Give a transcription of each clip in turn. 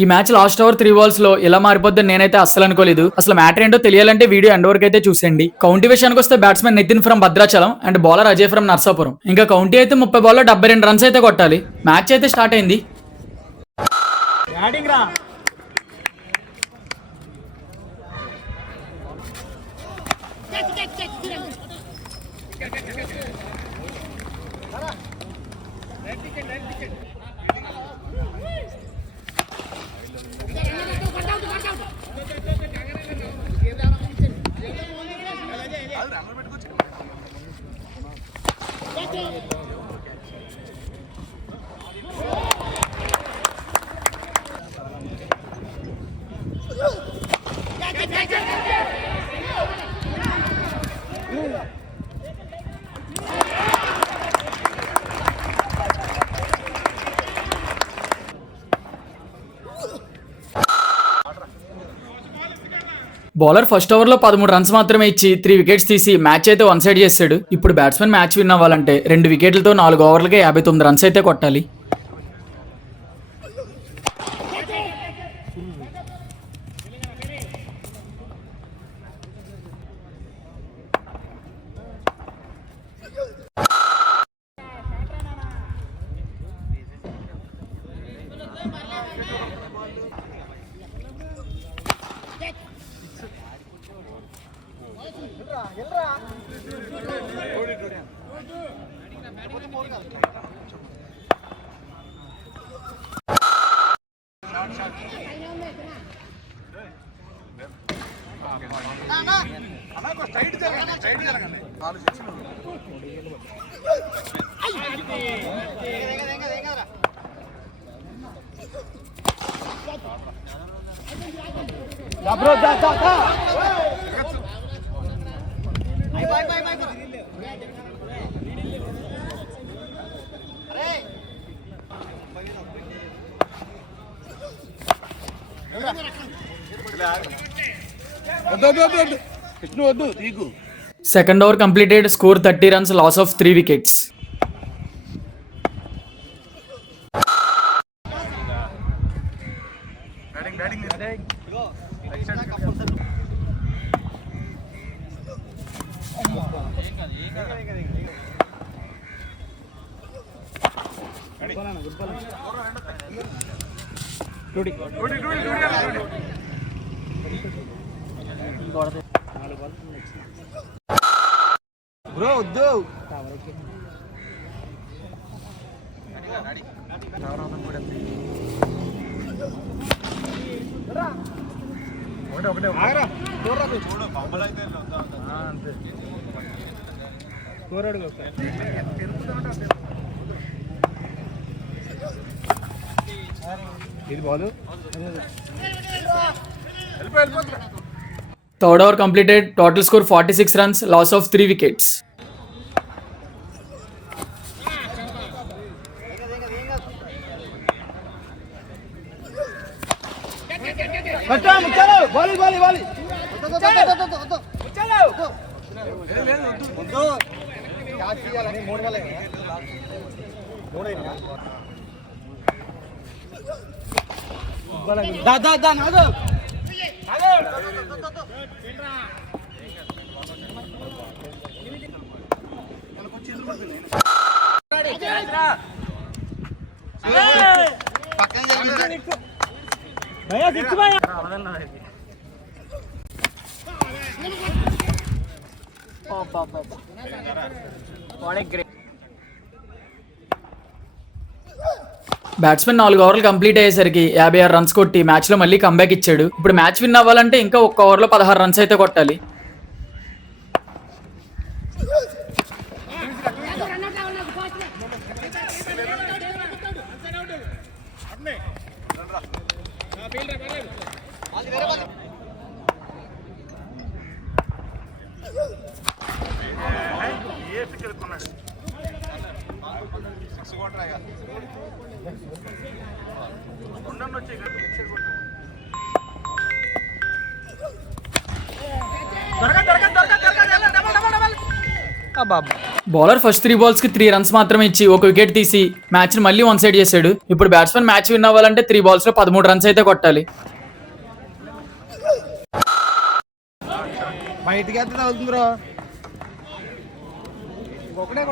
ఈ match last over 3 balls లో ఎలా మారిపోద్దని నేనైతే అస్సలు అనుకోలేదు. అసలు మ్యాటర్ ఏంటో తెలియాలంటే వీడియో ఎండ్ వరకు అయితే చూసేయండి. కౌంటీ విషయానికి వస్తే batsmen Nitin from Bhadrachalam and bowler Ajay from Narsapuram. ఇంకా కౌంటీ అయితే 30 బాల్లో 72 రన్స్ అయితే కొట్టాలి. మ్యాచ్ అయితే స్టార్ట్ అయింది. బౌలర్ ఫస్ట్ ఓవర్ లో 13 రన్స్ మాత్రమే ఇచ్చి 3 వికెట్స్ తీసి మ్యాచ్ అయితే వన్ సైడ్ చేశాడు. ఇప్పుడు బ్యాట్స్మెన్ మ్యాచ్ విన్ అవ్వాలంటే 2 వికెట్లతో 4 ఓవర్లకే 59 రన్స్ అయితే కొట్టాలి. Second over completed. Score 30 runs, loss of 3 wickets. Bro వద్దు ఇది ball. Third over completed. Total score 46 runs, loss of 3 wickets. Batsmen 4 ఓవర్లు కంప్లీట్ అయ్యేసరికి 56 runs కొట్టి మ్యాచ్ లో మళ్ళీ కంబ్యాక్ ఇచ్చాడు. ఇప్పుడు మ్యాచ్ విన్ అవ్వాలంటే ఇంకా 1 ఓవర్లో 16 runs అయితే కొట్టాలి. బౌలర్ ఫస్ట్ 3 balls కి 3 runs మాత్రమే ఇచ్చి ఒక వికెట్ తీసి మ్యాచ్ ని మళ్ళీ వన్ సైడ్ చేశాడు. ఇప్పుడు బ్యాట్స్మెన్ మ్యాచ్ విన్ అవ్వాలంటే 3 balls లో 13 runs అయితే కొట్టాలి. బయటికి అయితే అవుతుంది బ్రో. ఒకటే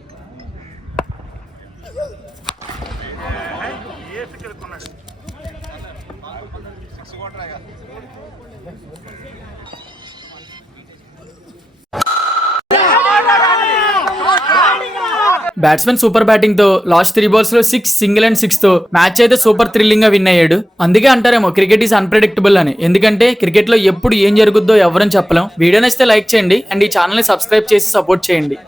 బ్యాట్స్మెన్ సూపర్ బ్యాటింగ్ తో లాస్ట్ 3 balls లో 6 సింగిల్ అండ్ 6 తో మ్యాచ్ అయితే సూపర్ థ్రిల్లింగ్ గా విన్ అయ్యాడు. అందుకే అంటారేమో క్రికెట్ ఈస్ అన్ప్రెడిక్టబుల్ అని. ఎందుకంటే క్రికెట్ లో ఎప్పుడు ఏం జరుగుద్దో ఎవరని చెప్పలేం. వీడియో నచ్చితే లైక్ చేయండి అండ్ ఈ ఛానల్ ని సబ్స్క్రైబ్ చేసి సపోర్ట్ చేయండి.